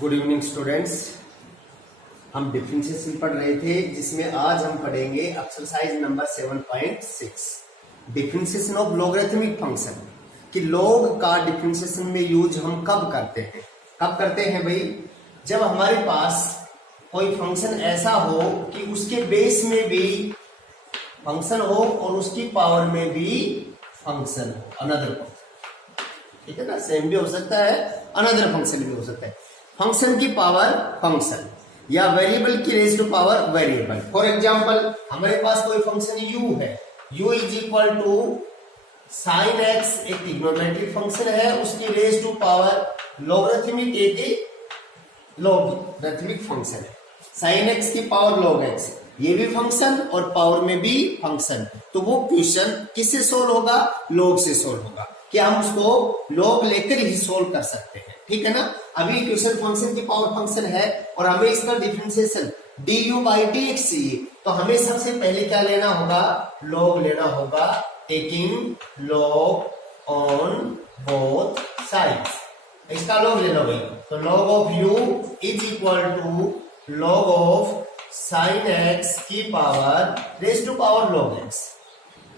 Good evening students. हम differentiation पढ़ रहे थे, जिसमें आज हम पढ़ेंगे exercise number 7.6 differentiation of logarithmic function. कि लॉग का डिफरेंशिएशन में यूज हम कब करते हैं? भाई जब हमारे पास कोई फंक्शन ऐसा हो कि उसके बेस में भी फंक्शन हो और उसकी पावर में भी फंक्शन हो, अनदर फंक्शन। ठीक है ना, सेम भी हो सकता है, अनदर फंक्शन भी हो सकता है। फंक्शन की पावर फंक्शन या वेरिएबल की raise to power variable. For example हमारे पास कोई फंक्शन u है, u is equal to sine x, एक ट्रिग्नोमेट्रिक फंक्शन है, उसकी रेज टू पावर लॉगरिथमिक एक लॉगरिथमिक फंक्शन है। साइन एक्स की पावर लॉग एक्स, ये भी फंक्शन और पावर में भी फंक्शन। तो वो क्वेश्चन किससे सोल्व होगा? लॉग से सोल्व होगा। क्या हम उसको लॉग लेकर ही सोल्व कर सकते हैं? ठीक है ना। अभी क्वेश्चन फंक्शन की पावर फंक्शन है और हमें इसका डिफरेंशिएशन du बाई dx चाहिए, तो हमें सबसे पहले क्या लेना होगा? लॉग लेना होगा, taking log on both sides. इसका लॉग ले लो भाई, तो log of u is equal to log of sine x की power raise to power log x.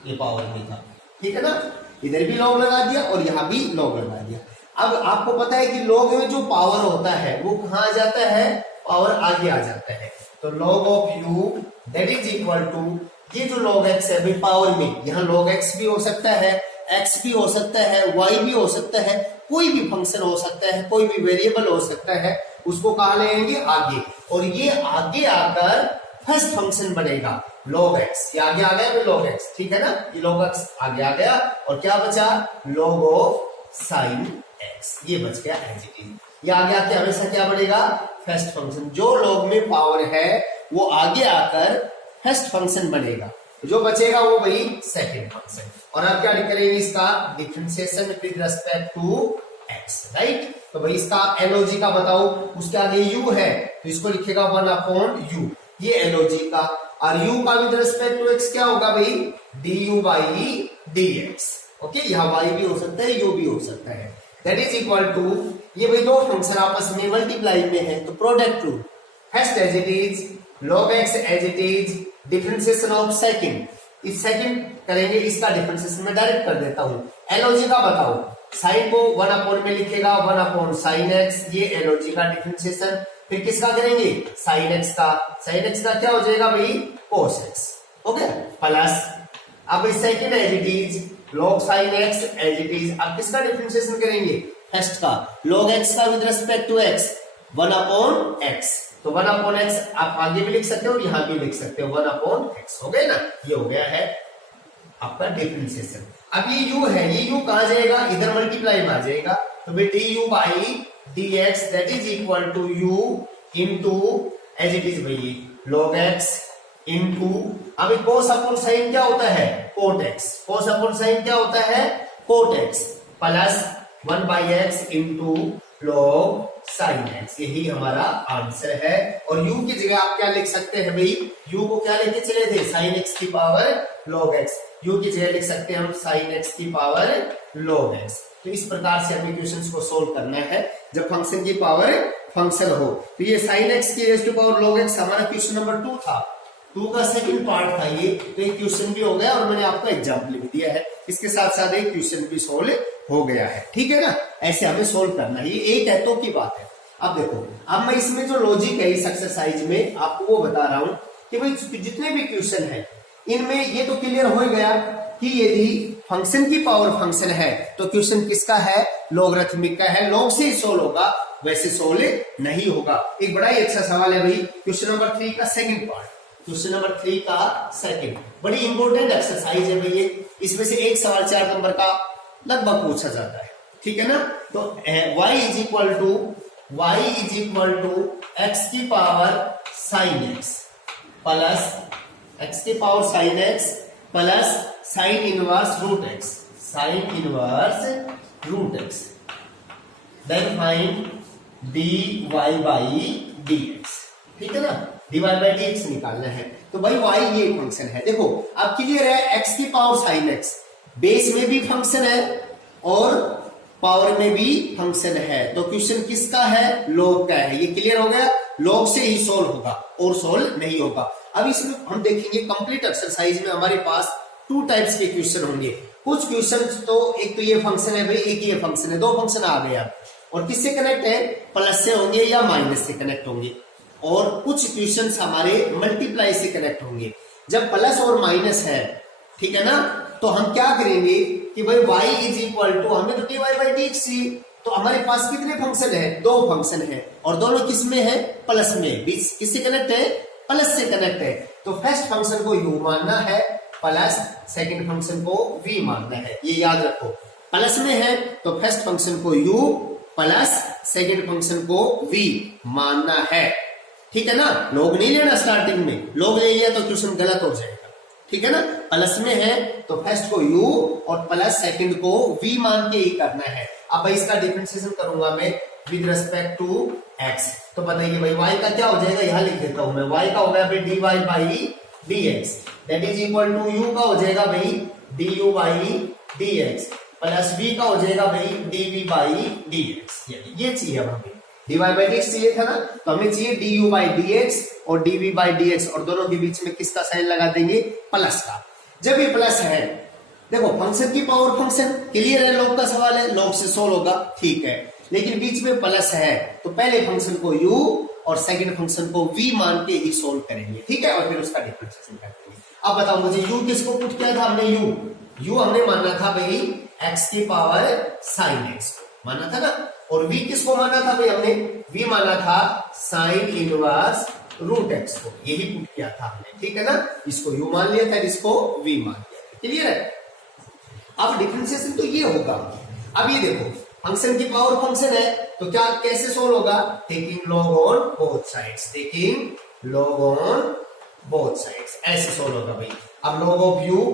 ये पावर भी था, ठीक है ना। इधर भी लॉग लगा दिया और यहां भी लॉग लगा दिया। अब आपको पता है कि लॉग में जो पावर होता है वो कहां आ जाता है? पावर आगे आ जाता है। तो log of u that is equal to, ये जो लॉग x है भाई पावर में, यहाँ लॉग x भी हो सकता है, x भी हो सकता है, y भी हो सकता है, कोई भी फंक्शन हो सकता है, कोई भी वेरिएबल हो सकता है, उसको कहा लेंगे आगे। और ये आगे आकर फर्स्ट फंक्शन बनेगा log x। ये आगे आ गया log x, ठीक है ना। ये log x आगे आ गया और क्या बचा? log ऑफ साइन x, ये बच गया एज इट इज। ये आगे आके हमेशा क्या बनेगा? First function. जो log में पावर है वो आगे आकर फर्स्ट फंक्शन बनेगा, जो बचेगा वो वही सेकंड फंक्शन। और अब क्या करेंगे? इसका differentiation with respect to x, right. तो भाई इसका एलओजी का बताओ, उसके आगे u है तो इसको लिखेगा 1/u, ये एलओजी का। और u का विद रिस्पेक्ट टू x क्या होगा भाई? du by dx। ओके, यहाँ y भी हो सकता है, u भी हो सकता है। दैट इज इक्वल टू, ये भाई दो फंक्शन आपस में मल्टीप्लाई में है तो product rule. First as it is, log x as it is, differentiation of second. इस सेकंड करेंगे, इसका डिफरेंशिएशन मैं डायरेक्ट कर देता हूं। एलओजी का बताओ, साइन को 1 में लिखेगा 1 साइन एक्स, ये एलओजी का डिफरेंशिएशन। फिर किसका करेंगे? साइन एक्स का। साइन एक्स का क्या हो जाएगा भाई? Cos x. ओके, प्लस अब इस second as it is, log sine x as it is. अब किसका डिफरेंशिएशन करेंगे? फर्स्ट का, log एक्स का with respect to x 1/x। तो 1/x आप आगे भी लिख सकते हो और यहां भी लिख सकते हो, 1/x हो गया ना। ये हो गया है आपका डिफरेंशिएशन। अब ये u है, ये u कहां जाएगा? इधर मल्टीप्लाई में आ जाएगा। तो भाई du by dx that is equal to u into as it is भाई log x इनटू, अब cos अपॉन साइन क्या होता है? cot x। cos upon sine क्या होता है? cot x plus 1/x into log साइन x। यही हमारा आंसर है। और u की जगह आप क्या लिख सकते हैं भाई? u को क्या लेके चले थे? साइन x की पावर log x। u की जगह लिख सकते हैं हम साइन x की पावर log x। तो इस प्रकार से हमें क्वेश्चंस को सोल्व करना है जब फंक्शन की पावर फंक्शन हो। तो ये साइन x की raise to power log x हमारा क्वेश्चन नंबर 2 था, 2 का सेकंड पार्ट था ये। तो एक क्वेश्चन भी हो गया और मैंने आपको एग्जाम्पल भी दिया है, इसके साथ साथ एक क्वेश्चन भी सोल्व हो गया है। ठीक है ना, ऐसे हमें सोल्व करना है। ये एक है तो की बात है। अब देखो, अब मैं इसमें जो लॉजिक है इस एक्सरसाइज में आपको वो बता रहा हूं कि भाई जितने भी क्वेश्चन है इनमें ये तो क्लियर हो गया कि यदि फंक्शन की पावर फंक्शन है तो क्वेश्चन किसका है? लॉगरिथमिक का है। लॉग से ही सोल्व होगा, वैसे सोल्व नहीं होगा। एक बड़ा ही अच्छा सवाल है भाई, क्वेश्चन नंबर 3 का सेकंड पार्ट। क्वेश्चन नंबर 3 का सेकंड, बड़ी इंपॉर्टेंट एक्सरसाइज है भाई ये। इसमें से एक सवाल 4 नंबर का लगभग पूछा जाता है, ठीक है ना। तो y is equal to x की power sine x plus x की power sine x plus sine inverse root x, sine inverse root x. Then find dy by dx, ठीक है ना। dy बाई dx निकालना है। तो भाई y ये फंक्शन है। देखो अब क्लियर है, x की पावर साइन एक्स बेस में भी फंक्शन है और पावर में भी फंक्शन है। तो क्वेश्चन किसका है? लॉग का है। ये क्लियर हो गया? लॉग से ही सोल्व होगा और सोल्व नहीं होगा। अब इसमें हम देखेंगे कंप्लीट एक्सरसाइज में हमारे पास 2 टाइप्स के क्वेश्चन होंगे। कुछ क्वेश्चन तो एक तो ये फंक्शन है भाई, एक ये फंक्शन है, 2 फंक्शन आ गए आप, और किससे कनेक्ट है? प्लस से होंगे या माइनस से कनेक्ट होंगे। और कुछ क्वेश्चंस हमारे मल्टीप्लाई से कनेक्ट होंगे। जब प्लस और माइनस है, ठीक है ना, तो हम क्या करेंगे कि भाई y इज इक्वल टू, हमें तो dy बाई dx चाहिए, तो हमारे पास कितने फंक्शन है? 2 फंक्शन है, और दोनों किस में है? प्लस में। बीच किससे कनेक्ट है? प्लस से कनेक्ट है। तो फर्स्ट फंक्शन को u मानना है प्लस सेकंड फंक्शन को v मानना है। ये याद रखो, प्लस में है तो फर्स्ट फंक्शन को u प्लस सेकंड फंक्शन को v मानना है। ठीक है ना? लॉग नहीं लेना स्टार्टिंग में, लॉग ले लिया तो क्वेश्चन गलत हो जाएगा। ठीक है ना? प्लस में है तो फर्स्ट को u और प्लस सेकंड को v मान के ही करना है। अब भाई इसका डिफरेंशिएशन करूंगा मैं विद रिस्पेक्ट टू x, तो बताइए भाई y का क्या हो जाएगा? यहां लिख देता हूं मैं, y का हो गया भाई dy by dx that is equal to u का हो जाएगा भाई du by dx plus v का हो जाएगा भाई dv बाई dx। ये चाहिए अब हमें, dy बाई dx चाहिए था ना, तो हमें चाहिए du बाई dx और dv बाई dx, और दोनों के बीच में किसका साइन लगा देंगे? प्लस का। जब ये प्लस है, देखो फंक्शन की पावर फंक्शन, क्लियर है? लॉग का सवाल है, लॉग से सोल्व होगा, ठीक है, लेकिन बीच में प्लस है तो पहले फंक्शन को u और सेकंड फंक्शन को v मान के ही सोल्व करेंगे। ठीक है, और फिर उसका डिफरेंशिएशन करेंगे। अब बताओ मुझे u किसको पुट किया था हमने? u हमने माना था भाई x की पावर साइन x को माना था ना, और v किसको माना था भाई? हमने v माना था साइन इनवर्स रूट x को, यही पुट किया था हमने। ठीक है ना? इसको u मान लिया था, इसको v मान लिया। क्लियर है? अब डिफरेंशिएशन तो ये होगा। अब ये देखो, फंक्शन की पावर फंक्शन है तो क्या कैसे सोल्व होगा? Taking log on both sides, taking log on both sides, ऐसे सोल्व होगा भाई। अब लॉग ऑफ u,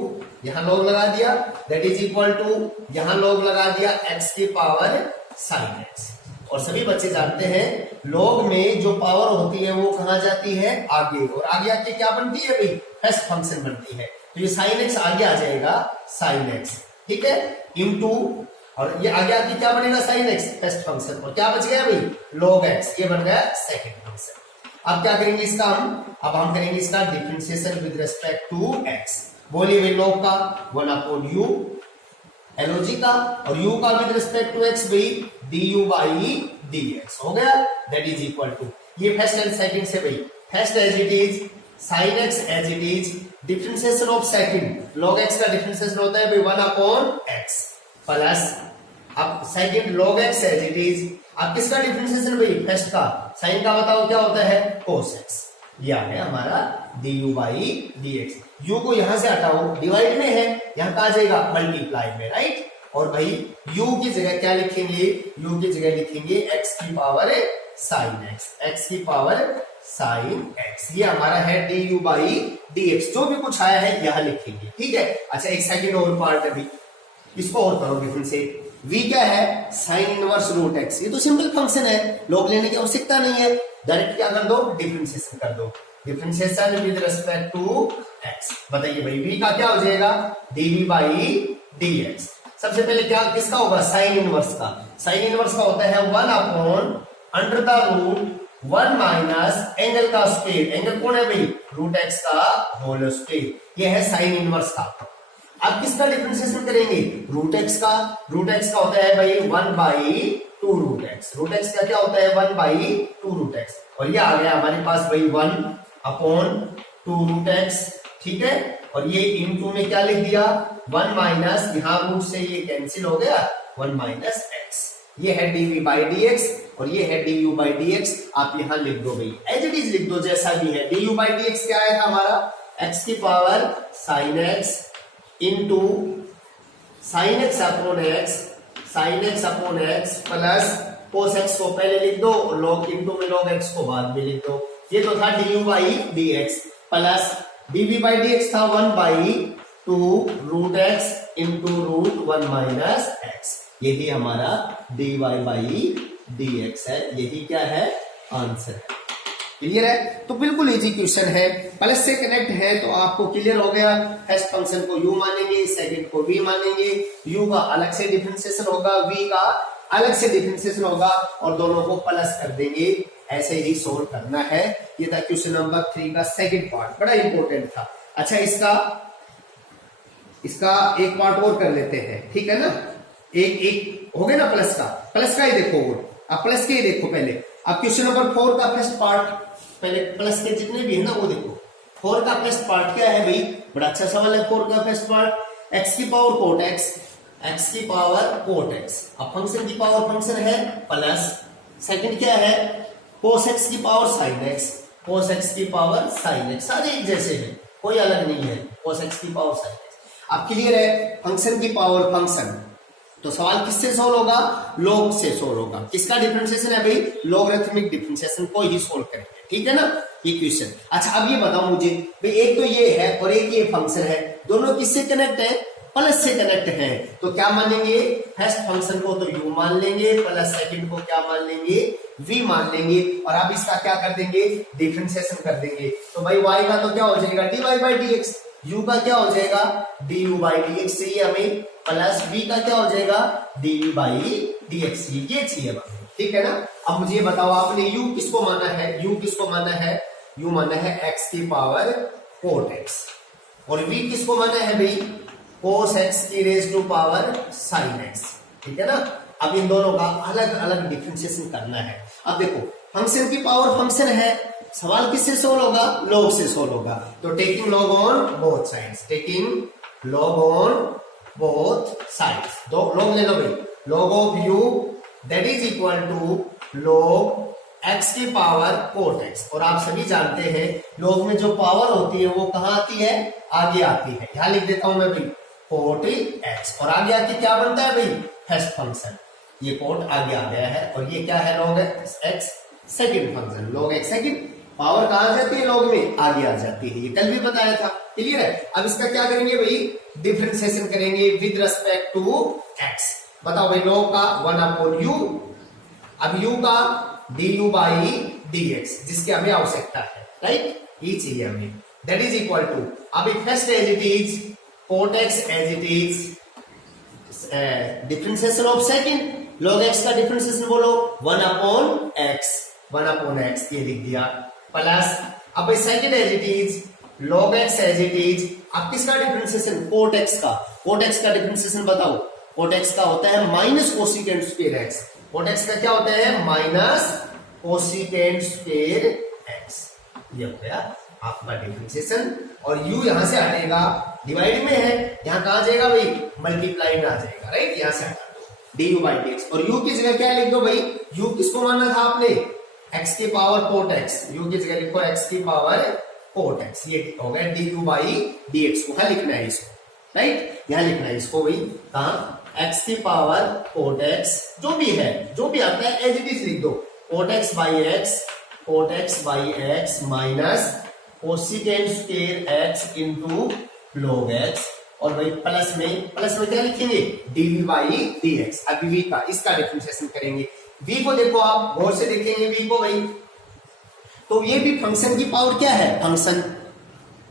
यहां लॉग लगा दिया, दैट इज इक्वल टू, यहां लॉग लगा दिया x की पावर साइन x। और सभी बच्चे जानते हैं लॉग में जो पावर होती है वो कहां जाती है? आगे, और आगे आके क्या बनती है भाई? फर्स्ट फंक्शन बनती है। तो ये साइन x आगे आ जाएगा साइन x, ठीक है, इनटू, और ये आगे आके क्या बनेगा? साइन x फर्स्ट फंक्शन, और क्या बच गया भाई? लॉग x, ये बन गया सेकंड फंक्शन। अब क्या करेंगे इसका अब हम करेंगे इसका differentiation with respect to x। बोलिए भाई लॉग का 1 अपॉन u एलओजी का, और u का विद रिस्पेक्ट टू x भाई du बाई dx हो गया, दैट इज इक्वल टू, ये फर्स्ट एंड सेकंड से भाई, first as it is sin x as it is, differentiation of second log x का डिफरेंशिएशन होता है भाई 1 अपॉन x प्लस, अब second log x as it is, अब किसका डिफरेंशिएशन भाई? फर्स्ट का, साइन का बताओ क्या होता है? cos x। ये आ गया हमारा du बाई dx। u को यहां से हटाओ, डिवाइड में है, यहां का आ जाएगा मल्टीप्लाई में, राइट। और भाई u की जगह क्या लिखेंगे? u की जगह लिखेंगे x की पावर साइन x, x की पावर साइन x। ये हमारा है du बाई dx, जो भी कुछ आया है यहां लिखेंगे, ठीक है। अच्छा एक सेकंड और पार्ट है भाई, इसको और करो डिफरेंशिएट। v क्या है? साइन इनवर्स रूट x, ये तो सिंपल फंक्शन है, लॉग लेने की आवश्यकता नहीं है, डायरेक्ट क्या कर दो? डिफरेंशिएशन कर दो, differentiation with respect to x। बताइए भाई v का क्या हो जाएगा? dv by dx। सबसे पहले क्या किसका होगा? साइन इनवर्स का। साइन इनवर्स का होता है 1 upon under the root 1 minus angle का स्क्वायर। एंगल कौन है भाई? रूट x का होल स्क्वायर। ये है साइन इनवर्स का। अब किसका डिफरेंशिएशन करेंगे? रूट x का। रूट x का होता है भाई 1 by 2 root x। Root x का क्या होता है? 1 बाई 2 रूट x। और ये आ गया हमारे पास भाई 1 अपॉन 2 रूट x, ठीक है। और ये इनटू में क्या लिख दिया? 1 माइनस, यहां रूट से ये कैंसिल हो गया, 1 माइनस x। ये है dv बाई dx और ये है du बाई dx। आप यहां लिख दो भाई, एज इट इज लिख दो जैसा भी है। du बाई dx क्या आया था हमारा? x की power sine x into sine x upon x, sine x upon x plus cos x को पहले लिख दो, लॉग इंटू में लॉग एक्स को बाद में लिख दो। ये तो था du by dx plus dv by dx था 1 by 2 root x into root 1 minus x. यही हमारा dy बाई dx है, यही क्या है? आंसर है। क्लियर है? तो बिल्कुल इजी क्वेश्चन है, प्लस से कनेक्ट है तो आपको क्लियर हो गया। फर्स्ट फंक्शन को u मानेंगे, सेकंड को v मानेंगे, u का अलग से डिफरेंशिएशन होगा, v का अलग से डिफरेंशिएशन होगा और दोनों को प्लस कर देंगे। ऐसे ही सोल्व करना है। ये था क्वेश्चन नंबर 3 का सेकंड पार्ट, बड़ा इंपॉर्टेंट था। अच्छा, इसका एक पार्ट और कर लेते हैं, ठीक है ना? एक हो गया ना प्लस का ही देखो, अब प्लस के ही देखो पहले। अब क्वेश्चन नंबर 4 का फर्स्ट पार्ट, पहले प्लस के जितने भी है ना वो देखो। 4 का फर्स्ट पार्ट क्या है भाई? बड़ा अच्छा सवाल है। 4 का फर्स्ट पार्ट x की पावर कोट x, x की पावर कोट x। अब फंक्शन की पावर फंक्शन है प्लस, सेकंड क्या है? cos x की power sin x, cos x की पावर sin x। सारे एक जैसे हैं, कोई अलग नहीं है। cos x की पावर sin x। अब क्लियर है? फंक्शन की पावर फंक्शन, तो सवाल किससे सोल्व होगा? लॉग से सोल्व होगा। किसका डिफरेंशिएशन है भाई? लॉगरिथमिक डिफरेंशिएशन को ही सोल्व करेंगे, ठीक है ना? ये क्वेश्चन। अच्छा, अब ये बताओ मुझे भाई, एक तो ये है और एक ये फंक्शन है, दोनों किससे कनेक्ट है? प्लस से कनेक्ट है। तो क्या मानेंगे? फर्स्ट फंक्शन को तो u मान लेंगे, प्लस सेकंड को क्या मान लेंगे? v मान लेंगे। और अब इसका क्या कर देंगे? डिफरेंशिएशन कर देंगे। तो भाई y का तो क्या हो जाएगा? dy by dx। u का क्या हो जाएगा? du by dx चाहिए हमें, प्लस v का क्या हो जाएगा? du by dx। ये चाहिए, ठीक है ना? अब मुझे बताओ, आपने u किसको माना है? u किसको माना है? u माना है x की पावर कोट x, और v किसको माना है भाई? cos x की raise to power sin x, ठीक है ना? अब इन दोनों का अलग अलग डिफरेंशिएशन करना है। अब देखो, फंक्शन की पावर फंक्शन है, सवाल किससे सोल्व होगा? लॉग से सोल्व होगा। तो taking log on both sides, taking log on both sides. दो लॉग ले लो भाई, log of u that is equal to log x की पावर कोट x। और आप सभी जानते हैं लॉग में जो पावर होती है वो कहां आती है? आगे आती है। यहां लिख देता हूं मैं भाई कोट x, और आगे आके क्या बनता है भाई? First function. ये कोट आगे आ गया है, और ये क्या है? Log x second function. Log x second, power कहां जाती है? लॉग में आगे आ जाती है। ये कल भी बताया था, क्लियर है? अब इसका क्या करेंगे भाई? डिफरेंशिएशन करेंगे विद रिस्पेक्ट टू x। बताओ भाई, लॉग का 1/u, अब u का du by dx, जिसकी हमें आवश्यकता है, राइट? ये चाहिए हमें, दैट इज इक्वल टू, अभी first as it is cot x as it is, differentiation of second, log x का डिफरेंशिएशन बोलो 1/x, ये लिख दिया, प्लस अब second as it is log x as it is. अब किसका डिफरेंशिएशन? कोट x का। कोट x का डिफरेंशिएशन बताओ। कोट x का होता है minus cosecant square x। Cot x का क्या होता है? Minus cosecant square x। ये हो गया आपका डिफरेंशिएशन, और u यहां से हटेगा, डिवाइड में है, यहां कहां जाएगा भाई? मल्टीप्लाई में आ जाएगा, राइट? यहां से हटा दो du by dx, और u की जगह क्या लिख दो भाई? u किसको माना था आपने? x की पावर कोट x। u की जगह लिखो x की पावर कोट x। ये हो गया du by dx। को क्या लिखना है इसको? राइट, यहां लिखना है इसको भाई, कहां? x की पावर कोट x, जो भी है, जो भी आता है एज इट इज लिख दो, cot x by x, cot x by x minus cosecant square x into log x, और भाई प्लस में क्या लिखेंगे? dv by dx। अभी v का, इसका डिफरेंशिएशन करेंगे। v को देखो, आप गौर से देखेंगे v को भाई, तो ये भी फंक्शन की पावर क्या है? फंक्शन।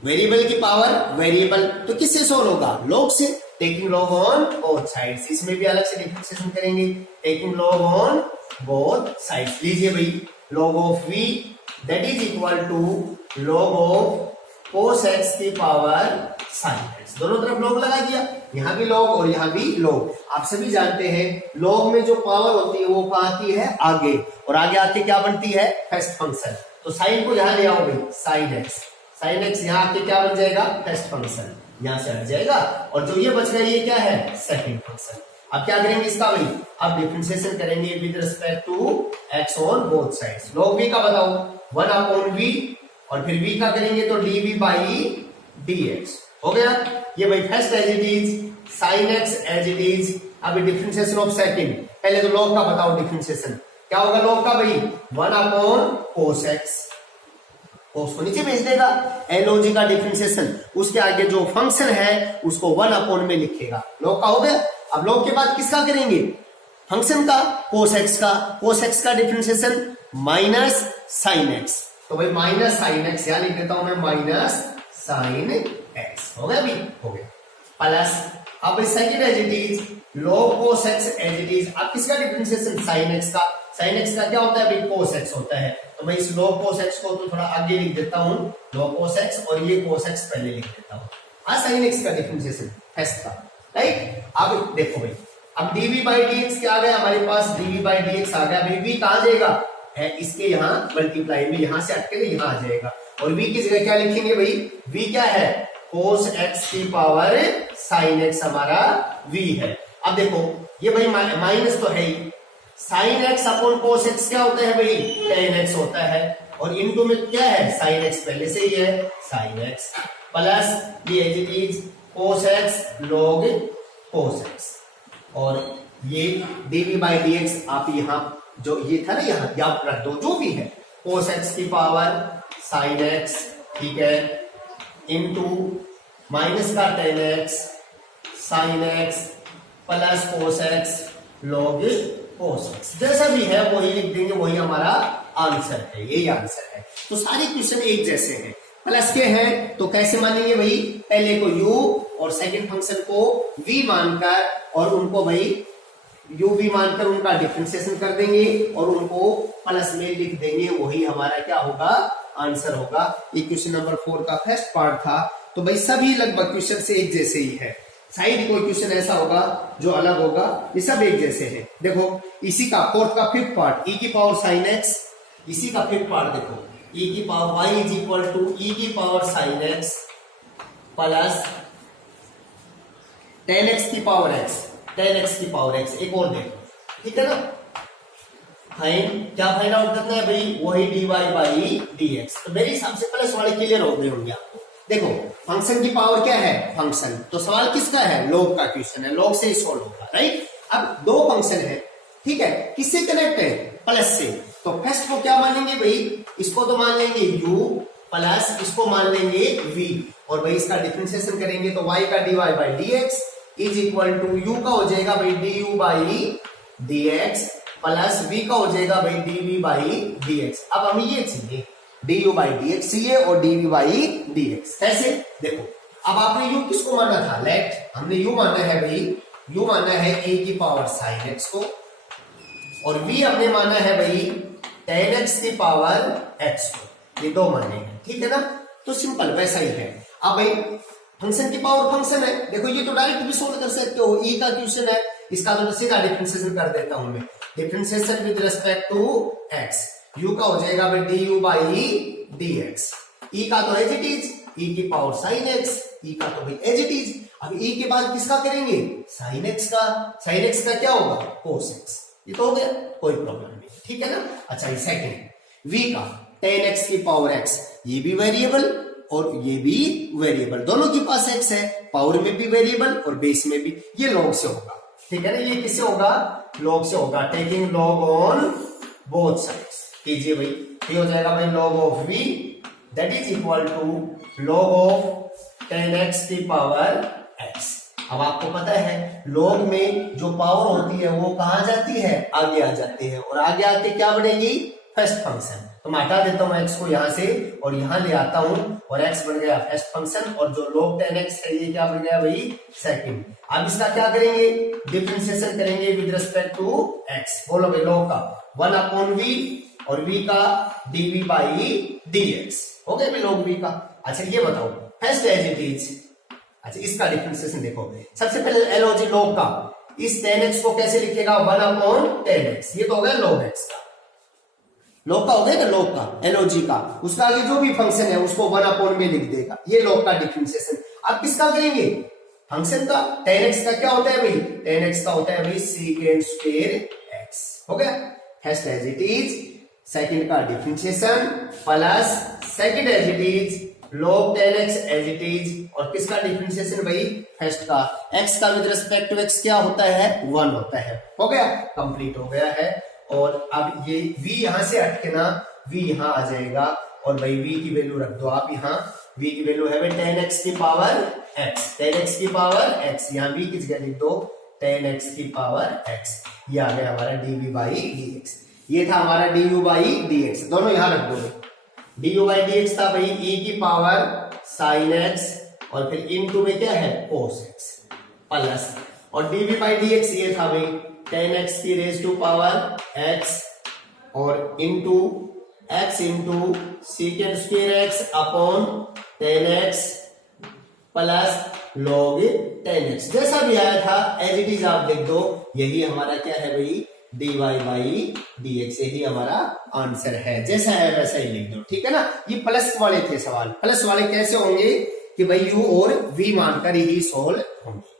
वेरिएबल की पावर वेरिएबल, तो किससे सोल्व होगा? लॉग से। Taking log on both sides, इसमें भी अलग से डिफरेंशिएशन करेंगे। Taking log on both sides, लीजिए भाई, log of v that is equal to log of cos x की पावर sin x। दोनों तरफ log लगा दिया, यहां भी log और यहां भी log। आप सभी जानते हैं log में जो पावर होती है वो कहां आती है? आगे, और आगे आके क्या बनती है? First function. तो साइन को यहां ले आओ भाई, sin x यहां आके क्या बन जाएगा? फर्स्ट फंक्शन, यहां से हट जाएगा, और जो ये बच गया ये क्या है? Second function. अब क्या करेंगे इसका भाई? अब डिफरेंशिएशन करेंगे with respect to x on both sides. log v का बताओ 1/v, और फिर v का करेंगे तो dv by dx। हो गया ये भाई, first as it is, sin x as it is. अब डिफरेंशिएशन ऑफ सेकंड, पहले तो log का बताओ डिफरेंशिएशन, क्या होगा log का भाई? 1/cos x, cos को नीचे भेज देगा, log का डिफरेंशिएशन, उसके आगे जो फंक्शन है उसको 1/, में लिखेगा। log का हो गया। अब log के बाद किसका करेंगे? फंक्शन का, cos x का। cos x का डिफरेंशिएशन माइनस sin x, तो भाई माइनस साइन एक्स, यहां लिख देता हूं मैं माइनस साइन एक्स, हो गया भी, हो गया। प्लस अब second as it is log cos x as it is. अब किसका डिफरेंशिएशन, साइन एक्स का। साइन एक्स का क्या होता है भाई, cos x होता है। तो मैं इस log cos x को तो थोड़ा आगे लिख देता हूं, log cos x, और ये cos x पहले लिख देता हूं। हाँ, साइन एक्स का डिफरेंशिएशन फर्स्ट का, राइट। अब देखो भाई, अब dv बाई dx क्या आ गया हमारे पास, dv बाई dx आ गया भाई। v कहां जाएगा, है इसके यहां मल्टीप्लाई में, यहां से हटके यहां आ जाएगा। और v की जगह क्या लिखेंगे भाई, v क्या है, cos x की पावर sin x हमारा v है। अब देखो ये भाई माइनस तो है ही, sin x upon cos x क्या होता है भाई, tan x होता है। और इनटू में क्या है, sin x पहले से ही है, sin x, प्लस ये as it is cos x log cos x, और ये dv बाई dx आप यहां जो ये था ना, यहां आप रख दो जो भी है, cos x की पावर sin x, ठीक है, इनटू माइनस का tan x sin x plus cos x log cos x, जैसा भी है वही लिख देंगे, वही हमारा आंसर है, यही आंसर है। तो सारे क्वेश्चन एक जैसे हैं, प्लस के हैं तो कैसे मानेंगे भाई, पहले को u और सेकंड फंक्शन को v मानकर, और उनको भाई u v मानकर उनका डिफरेंशिएशन कर देंगे और उनको प्लस में लिख देंगे, वही हमारा क्या होगा, आंसर होगा। ये क्वेश्चन नंबर 4 का फर्स्ट पार्ट था। तो भाई सभी लगभग क्वेश्चन से एक जैसे ही है, शायद कोई क्वेश्चन ऐसा होगा जो अलग होगा, ये सब एक जैसे हैं। देखो इसी का फोर्थ का फिफ्थ पार्ट, e की पावर sin x, इसी का फिफ्थ पार्ट देखो, e की power y is equal to e की power sin x plus tan x की पावर x, tan x की पावर x। एक और देखो, ठीक है ना, क्या फाइंड आउट करना है भाई, वही dy बाई dx। तो मेरे हिसाब से प्लस वाले क्लियर हो गए होंगे आपको। देखो फंक्शन की पावर क्या है, फंक्शन, तो सवाल किसका है, लॉग का क्वेश्चन है, लॉग से ही सॉल्व होगा, राइट। अब दो फंक्शन है, ठीक है, किससे कनेक्ट है, प्लस से। तो फर्स्ट को क्या मानेंगे भाई, इसको तो मान लेंगे u प्लस इसको मान लेंगे v, और भाई इसका डिफरेंशिएशन करेंगे तो y का dy by dx is equal to u का हो जाएगा भाई du by dx plus v का हो जाएगा भाई dv बाई dx। अब हमें ये चाहिए du बाई dx चाहिए और dv बाई dx। कैसे, देखो अब आपने u किसको माना था, लेट हमने u माना है भाई, u माना है a की पावर sin x को, और v हमने माना है भाई tan x की पावर x को, ये दो माने हैं, ठीक है ना। तो सिंपल वैसा ही है। अब भाई फंक्शन की पावर फंक्शन है, देखो ये तो डायरेक्ट भी सोल्व कर सकते हो, e का क्वेश्चन है, इसका तो सीधा डिफरेंशिएशन कर देता हूं मैं, differentiation with respect to x, u का हो जाएगा भाई du बाई dx, e का तो एज इट इज e की पावर sin x, e का तो भाई एज इट इज। अब e के बाद किसका करेंगे, sin x का, sin x का क्या होगा, cos x, ये तो हो गया, कोई प्रॉब्लम नहीं, ठीक है ना। अच्छा ये सेकंड v का tan x की पावर x, ये भी वेरिएबल और ये भी वेरिएबल, दोनों के पास x है, पावर में भी वेरिएबल और बेस में भी, ये लॉग से होगा, ठीक है ना। ये किससे होगा, लॉग से होगा, taking log on both sides कीजिए भाई, ये हो जाएगा भाई log of v that is equal to log of tan x की पावर x। अब आपको पता है log में जो पावर होती है वो कहां जाती है, आगे आ जाती है, और आगे आके क्या बनेगी, फर्स्ट फंक्शन। तो मैं हटा देता हूं x को यहां से और यहां ले आता हूं, और x बन गया फर्स्ट फंक्शन, और जो log tan x है ये क्या बन गया भाई, सेकंड। अब इसका क्या करेंगे, डिफरेंशिएशन करेंगे विद रिस्पेक्ट टू x। बोलो भाई log का 1 अपॉन v और v का dv बाई dx, हो गया भाई log v का। अच्छा ये बताओ फर्स्ट एज इट इज, अच्छा इसका डिफरेंशिएशन देखो, सबसे पहले एलओजी log का, इस tan x को कैसे लिखेगा, 1 अपॉन tan x, ये तो हो गया log x का, log का हो गया ना, log का एलओजी का, उसका आगे जो भी फंक्शन है उसको 1 अपॉन में लिख देगा, ये log का डिफरेंशिएशन। अब किसका करेंगे, फंक्शन का, tan x का क्या होता है भाई, tan x का होता है भाई सेकेंड स्क्वायर x, हो गया first as it is, second का differentiation plus second as it is log tan x as it is, और किसका डिफरेंशिएशन भाई, फर्स्ट का, x का विद रिस्पेक्ट टू x क्या होता है, 1 होता है, हो गया, कंप्लीट हो गया है। और अब ये v यहां से हट के ना v यहां आ जाएगा, और भाई v की वैल्यू रख दो आप यहाँ, v की वैल्यू है भाई tan x की पावर x, tan x की पावर x, यहाँ v की जगह लिख दो tan x की पावर x, ये आ गया हमारा dv बाई dx, ये था हमारा du बाई dx, दोनों यहां रख दो, D you by D x था भाई e की पावर साइन एक्स और फिर इनटू में क्या है कोस एक्स प्लस, और डीवी बाई डी एक्स ये था भाई टेन एक्स की रेज टू पावर एक्स और into x into secant square x upon ten x plus log ten x. जैसा भी आया था एज इट इज आप लिख दो, यही हमारा क्या है भाई dy बाई डी एक्स, यही हमारा आंसर है। जैसा है वैसा ही लिख दो, ठीक है ना। ये प्लस वाले थे सवाल, प्लस वाले कैसे होंगे कि भाई u और v मानकर ही सोल्व होंगे।